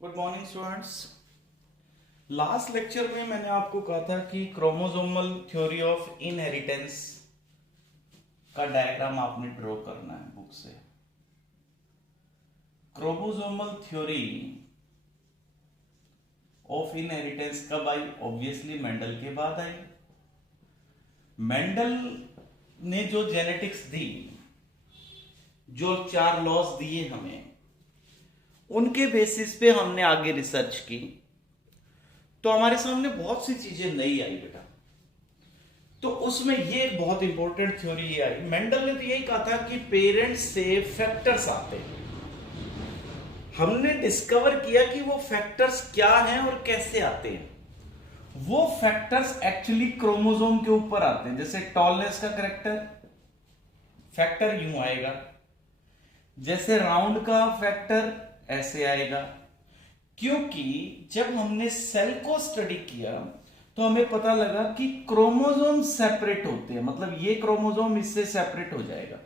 Good morning students. Last lecture में मैंने आपको कहा था कि क्रोमोसोमल थ्योरी ऑफ इनहेरिटेंस का डायग्राम आपने ड्रॉ करना है बुक से। क्रोमोसोमल थ्योरी ऑफ इनहेरिटेंस कब आई? ऑब्वियसली मेंडल के बाद आई। मेंडल ने जो जेनेटिक्स दी, जो 4 लॉज दिए हमें, उनके बेसिस पे हमने आगे रिसर्च की तो हमारे सामने बहुत सी चीजें नई आई बेटा। तो उसमें ये एक बहुत इंपॉर्टेंट थ्योरी ये आई। मेंडल ने तो यही कहा था कि पेरेंट्स से फैक्टर्स आते हैं। हमने डिस्कवर किया कि वो फैक्टर्स क्या हैं और कैसे आते हैं। वो फैक्टर्स एक्चुअली क्रोमोसोम के ऊपर आते हैं। जैसे टॉलनेस का करेक्टर फैक्टर यूं आएगा, जैसे राउंड का फैक्टर ऐसे आएगा। क्योंकि जब हमने सेल को स्टडी किया तो हमें पता लगा कि क्रोमोसोम सेपरेट होते हैं, मतलब ये क्रोमोसोम इससे सेपरेट हो जाएगा।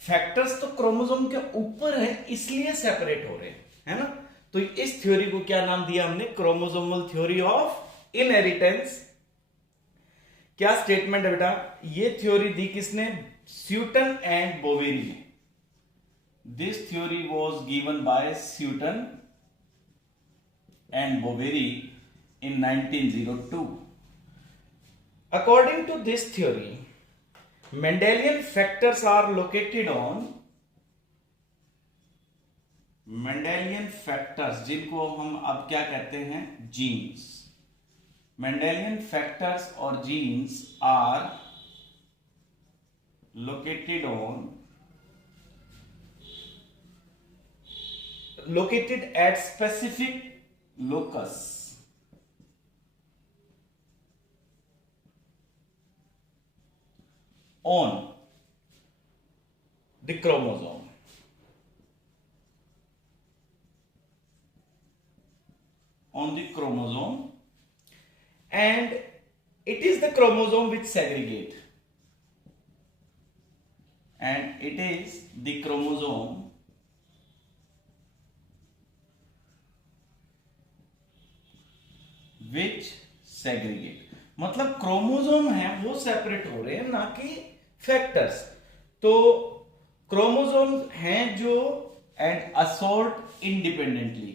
फैक्टर्स तो क्रोमोसोम के ऊपर है इसलिए सेपरेट हो रहे हैं, है ना। तो इस थ्योरी को क्या नाम दिया हमने? Chromosomal theory of inheritance. क्या स्टेटमेंट है बेटा? ये थ्योरी दी किसने? स्यूटन एंड बोवेरी ने। This theory was given by Sutton and Boveri in 1902. According to this theory, Mendelian factors are located on Mendelian factors, जिनको हम अब क्या कहते हैं? जीन्स। Mendelian factors और jeans are located at specific locus on the chromosome. On the chromosome, and it is the chromosome which segregate, and it is the chromosome which segregate. मतलब chromosome है वो सेपरेट हो रहे हैं, ना कि factors. तो क्रोमोसोम हैं जो एंड असॉर्ट इंडिपेंडेंटली,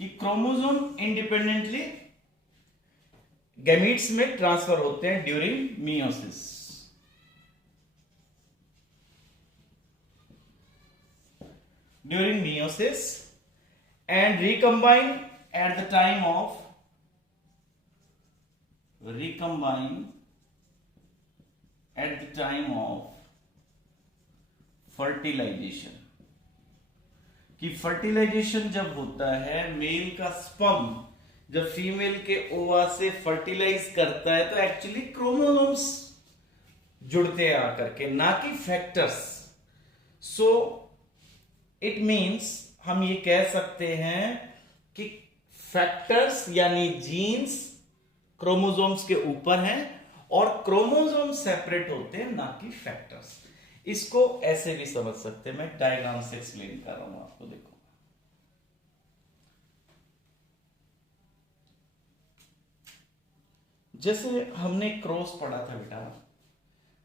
कि क्रोमोसोम इंडिपेंडेंटली गैमीट्स में ट्रांसफर होते हैं during meiosis. During meiosis and recombine at the time of fertilization। कि फर्टिलाइजेशन जब होता है, मेल का स्पर्म जब फीमेल के ओवा से फर्टिलाइज करता है तो एक्चुअली क्रोमोसोम्स जुड़ते हैं आकर के, ना कि फैक्टर्स। सो इट मीन्स हम ये कह सकते हैं कि फैक्टर्स यानी जीन्स क्रोमोसोम्स के ऊपर हैं और क्रोमोसोम सेपरेट होते हैं, ना कि फैक्टर्स। इसको ऐसे भी समझ सकते हैं, मैं डायग्राम से एक्सप्लेन कर रहा हूं आपको। देखो, जैसे हमने क्रॉस पढ़ा था बेटा।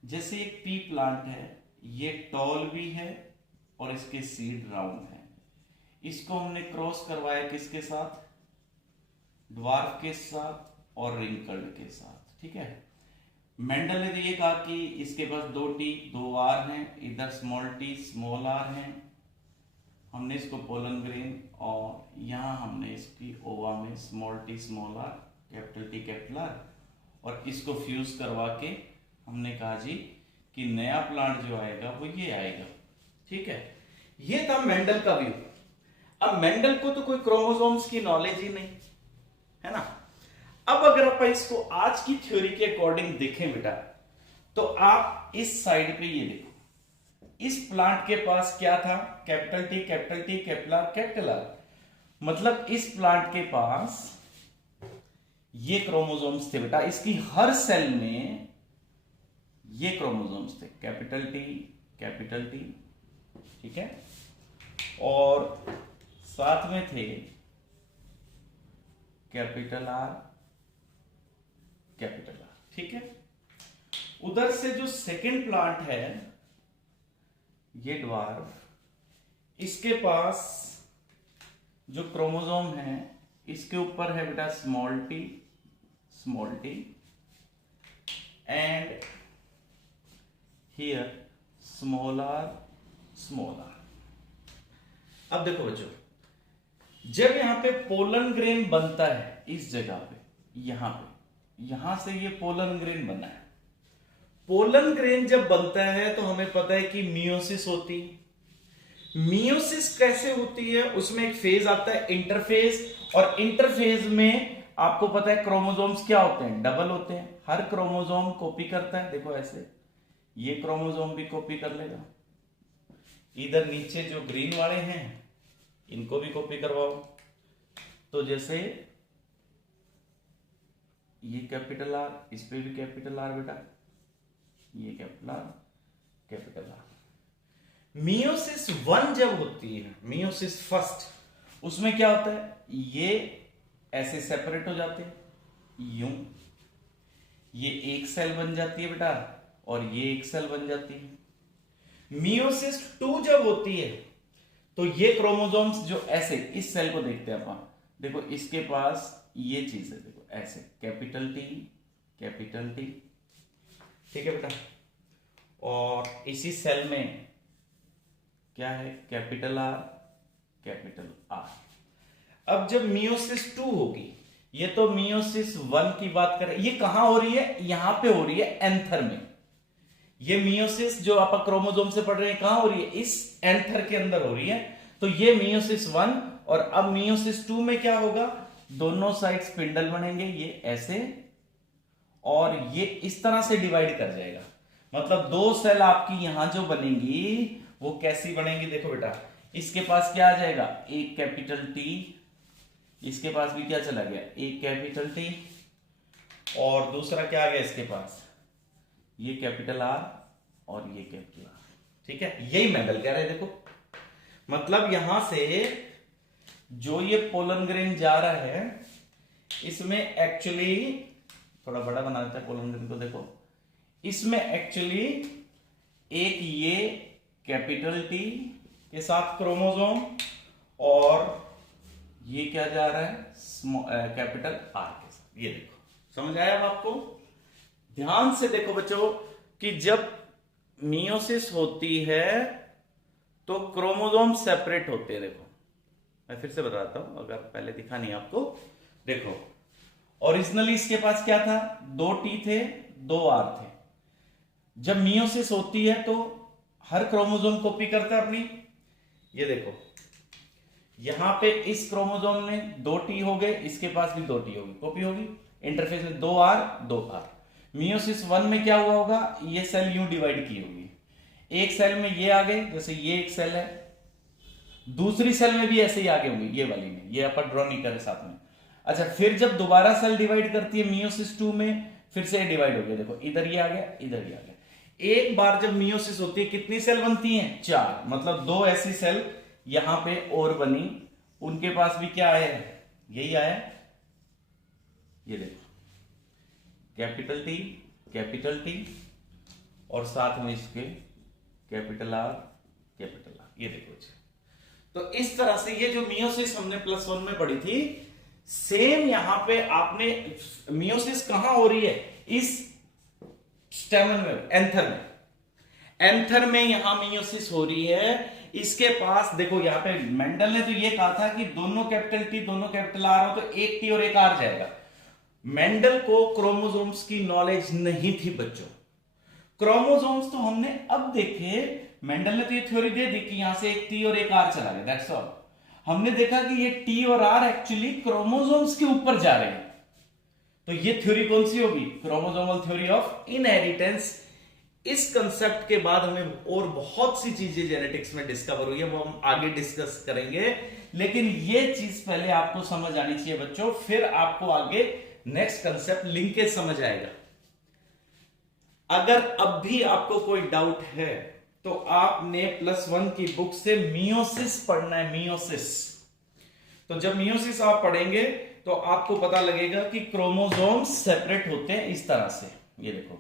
जैसे एक पी प्लांट है, ये टॉल भी है और इसके सीड राउंड है। इसको हमने क्रॉस करवाया किसके साथ? ड्वार्फ के साथ और रिंकल्ड के साथ, ठीक है। मेंडल ने तो ये कहा कि इसके पास 2 टी 2 आर हैं, इधर स्मॉल टी स्मॉल आर हैं। हमने इसको पोलन ग्रेन और यहां हमने इसकी ओवा में small T small are capital T capital are, और इसको फ्यूज करवा के हमने कहा जी कि नया प्लांट जो आएगा वो ये आएगा, ठीक है। ये था मेंडल का व्यू। अब मेंडल को तो कोई क्रोमोसोम्स की नॉलेज ही नहीं है ना। अब अगर आप इसको आज की थ्योरी के अकॉर्डिंग देखें बेटा, तो आप इस साइड पे ये देखो, इस प्लांट के पास क्या था? Capital T capital T capital are. मतलब इस प्लांट के पास ये क्रोमोसोम्स थे बेटा। इसकी हर सेल में ये क्रोमोसोम्स थे, कैपिटल टी, ठीक है। और साथ में थे कैपिटल आर, कैपिटल आर। ठीक है, उधर से जो सेकंड प्लांट है ये ड्वार्फ, इसके पास जो क्रोमोसोम है इसके ऊपर है बेटा small T and here small R. अब देखो बच्चों, जब यहां पे पोलन ग्रेन बनता है इस जगह पे, यहां से ये पोलन ग्रेन बना है। पोलन ग्रेन जब बनता है तो हमें पता है कि मियोसिस होती है। मियोसिस कैसे होती है, उसमें एक फेज आता है इंटरफेज, और इंटरफेज में आपको पता है क्रोमोसोम्स क्या होते हैं, डबल होते हैं। हर क्रोमोसोम कॉपी करता है, देखो ऐसे, ये क्रोमोसोम भी कॉपी कर लेगा। इधर नीचे जो ग्रीन वाले हैं इनको भी कॉपी करवाओ। तो जैसे ये कैपिटल आर, इस पे भी कैपिटल आर बेटा, ये कैपिटल आर। मियोसिस 1 जब होती है, मियोसिस फर्स्ट, उसमें क्या होता है, ये ऐसे सेपरेट हो जाते हैं यूं, ये एक सेल बन जाती है बेटा और ये एक सेल बन जाती है। मियोसिस 2 जब होती है तो ये क्रोमोसोम्स जो ऐसे, इस सेल को देखते हैं अपन, देखो इसके पास ये चीज है, देखो ऐसे कैपिटल टी, ठीक है बेटा, और इसी सेल में क्या है, कैपिटल आर। अब जब मियोसिस 2 होगी, ये तो मियोसिस 1 की बात करें, ये कहां हो रही है, यहां पे हो रही है एंथर में। ये मियोसिस जो आप क्रोमोसोम से पढ़ रहे हैं कहां हो रही है, इस एंथर के अंदर हो रही है। तो ये मियोसिस 1, और अब मियोसिस 2 में क्या होगा, दोनों साइड स्पिंडल बनेंगे, ये ऐसे, और ये इस तरह से डिवाइड कर जाएगा। मतलब 2 सेल आपकी यहां जो बनेंगी वो कैसी बनेंगी, देखो बेटा, इसके पास क्या आ जाएगा, एक कैपिटल टी, इसके पास भी क्या चला गया, एक कैपिटल टी, और दूसरा क्या आ गया इसके पास, ये कैपिटल आर और ये कैपिटल आर। ठीक है, यही मेंडल कह रहे हैं। देखो मतलब यहां से जो ये पोलन ग्रेन जा रहा है, इसमें एक्चुअली थोड़ा बड़ा बना देता है पोलन ग्रेन को, देखो इसमें एक्चुअली एक ये कैपिटल टी के साथ क्रोमोसोम, और ये क्या जा रहा है, कैपिटल आर के साथ। ये देखो, समझ आया अब आपको? ध्यान से देखो बच्चों कि जब मियोसिस होती है तो क्रोमोसोम सेपरेट होते हैं। देखो मैं फिर से बताता हूं, अगर पहले दिखा नहीं आपको। देखो ओरिजिनली इसके पास क्या था, 2 टी थे, 2 आर थे। जब मियोसिस होती है तो हर क्रोमोसोम कॉपी करता है अपनी। ये देखो यहां पे इस क्रोमोसोम में 2 टी हो गए, इसके पास भी 2 टी होगी, कॉपी होगी। इंटरफेस में 2 आर। मियोसिस 1 में क्या हुआ होगा, ये सेल यूं डिवाइड की होगी, एक सेल में ये आ गए, जैसे ये एक सेल है, दूसरी सेल में भी ऐसे ही आगे होंगे, ये वाली में, ये अपन ड्रॉ नहीं करे साथ में। अच्छा, फिर जब दोबारा सेल डिवाइड करती है मियोसिस 2 में, फिर से डिवाइड हो गया, देखो इधर ये आ गया, इधर ये आ गया। एक बार जब मियोसिस होती है कितनी सेल बनती हैं, 4। मतलब 2 ऐसी सेल यहां पे और बनी, उनके पास भी क्या आया, यही आया। ये देखो कैपिटल टी और साथ में इसके कैपिटल आर। ये देखो जी। तो इस तरह से ये जो मियोसिस हमने +1 में पढ़ी थी, सेम यहां पे आपने मियोसिस कहां हो रही है, इस स्टेमन में, एंथर में यहां मियोसिस हो रही है। इसके पास देखो, यहां पे मेंडल ने तो ये कहा था कि दोनों कैपिटल टी दोनों कैपिटल आर हो तो एक टी और एक आर जाएगा। मेंडल को क्रोमोसोम्स की नॉलेज नहीं थी बच्चों। क्रोमोसोम्स तो हमने अब देखे, मेंडल ने तो ये थ्योरी दे दी कि यहां से एक टी और एक आर चला गया, दैट्स ऑल। हमने देखा कि ये टी और आर एक्चुअली क्रोमोसोम्स के ऊपर जा रहे हैं। तो ये थ्योरी कौन सी होगी, क्रोमोसोमल थ्योरी ऑफ इनहेरिटेंस। इस कंसेप्ट के बाद हमें और बहुत सी चीजें जेनेटिक्स में डिस्कवर हुई है, वो हम आगे डिस्कस करेंगे। लेकिन ये चीज पहले आपको समझ आनी चाहिए बच्चों, फिर आपको आगे नेक्स्ट कंसेप्ट लिंकेज समझ आएगा। अगर अब भी आपको कोई डाउट है तो आपने +1 की बुक से मियोसिस पढ़ना है, मियोसिस। तो जब मियोसिस आप पढ़ेंगे तो आपको पता लगेगा कि क्रोमोसोम्स सेपरेट होते हैं इस तरह से, ये देखो।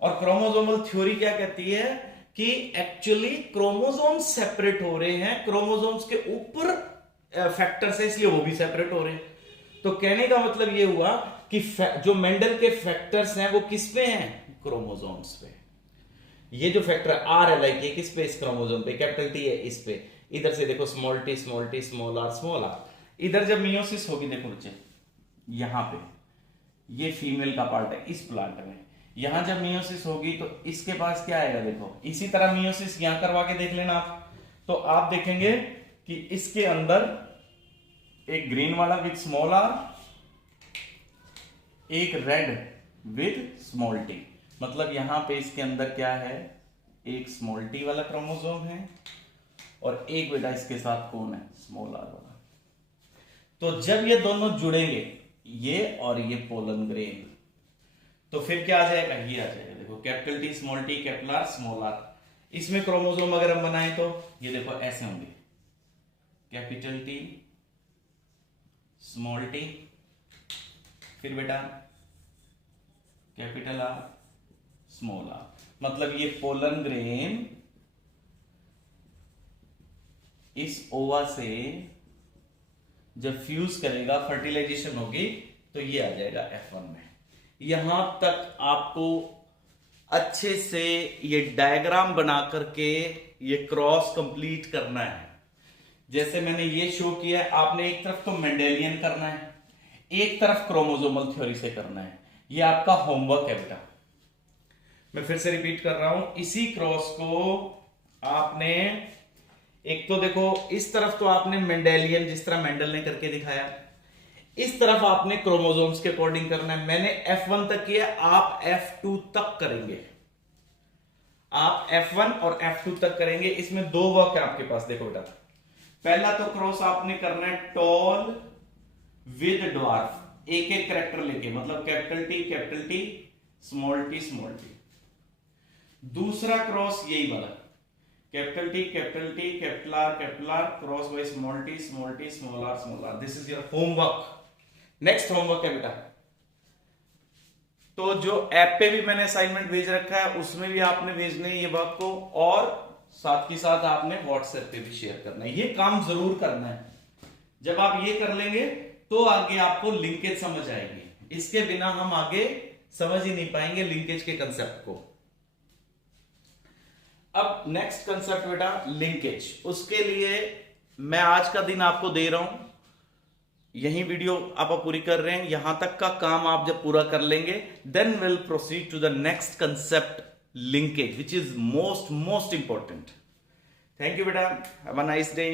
और क्रोमोसोमल थ्योरी क्या कहती है कि एक्चुअली क्रोमोसोम्स सेपरेट हो रहे हैं, क्रोमोसोम्स के ऊपर फैक्टर्स है इसलिए वो भी सेपरेट हो रहे हैं। तो कहने का मतलब ये हुआ कि जो मेंडल के फैक्टर्स हैं वो किस पे हैं, क्रोमोसोम्स पे। ये जो फैक्टर आर है लाइक ये किस पे, इस क्रोमोसोम पे, कैपिटल टी है इस पे। इधर से देखो small T small T small R. इधर जब मियोसिस होगी देखो बच्चे, यहां पे ये फीमेल का पार्ट है इस प्लांट में, यहां जब मियोसिस होगी तो इसके पास क्या आएगा, देखो इसी तरह मियोसिस यहां करवा के देख लेना आप। तो आप देखेंगे कि इसके अंदर एक ग्रीन वाला विद स्मॉल आर, एक रेड विद स्मॉल टी, मतलब यहां पे इसके अंदर क्या है, एक स्मॉल टी वाला क्रोमोसोम है और एक बेटा इसके साथ कौन है, स्मॉल आर वाला। तो जब ये दोनों जुड़ेंगे, ये और ये पोलन ग्रेन, तो फिर क्या आ जाएगा, ये आ जाएगा देखो, capital T small T capital R small R. इसमें क्रोमोसोम अगर हम बनाए तो ये देखो ऐसे होंगे, कैपिटल टी स्मॉल टी, फिर बेटा कैपिटल आर स्मॉल आर। मतलब ये पोलन ग्रेन इस ओवा से जब फ्यूज करेगा, फर्टिलाइजेशन होगी, तो ये आ जाएगा F1 में। यहां तक आपको अच्छे से ये डायग्राम बना करके ये क्रॉस कंप्लीट करना है। जैसे मैंने ये शो किया है, आपने एक तरफ तो मेंडेलियन करना है, एक तरफ क्रोमोसोमल थ्योरी से करना है। ये आपका होमवर्क है बेटा। मैं फिर से रिपीट कर रहा हूं, इसी क्रॉस को आपने एक तो देखो इस तरफ तो आपने मेंडेलियन जिस तरह मेंडल ने करके दिखाया, इस तरफ आपने क्रोमोसोम्स के अकॉर्डिंग करना है। मैंने F1 तक किया, आप F2 तक करेंगे, आप F1 और F2 तक करेंगे। इसमें दो वर्क है आपके पास, देखो बेटा। पहला तो क्रॉस आपने करना है टॉल विद ड्वार्फ, एक एक कैरेक्टर लेके, मतलब capital T small T small T. दूसरा क्रॉस यही वाला, capital T capital R cross by small T small R. This is your homework. Next homework है बेटा, तो जो ऐप पे भी मैंने असाइनमेंट भेज रखा है उसमें भी आपने भेजने ये वर्क को, और साथ ही साथ आपने व्हाट्सएप पे भी शेयर करना है। ये काम जरूर करना है। जब आप ये कर लेंगे तो आगे आपको लिंकेज समझ आएगी, इसके बिना हम आगे समझ ही नहीं पाएंगे लिंकेज के कंसेप्ट को। अब नेक्स्ट कंसेप्ट बेटा लिंकेज, उसके लिए मैं आज का दिन आपको दे रहा हूं। यही वीडियो आप पूरी कर रहे हैं, यहां तक का काम आप जब पूरा कर लेंगे, then will proceed to the next concept linkage, which is most important. Thank you बेटा, हैव अ नाइस डे।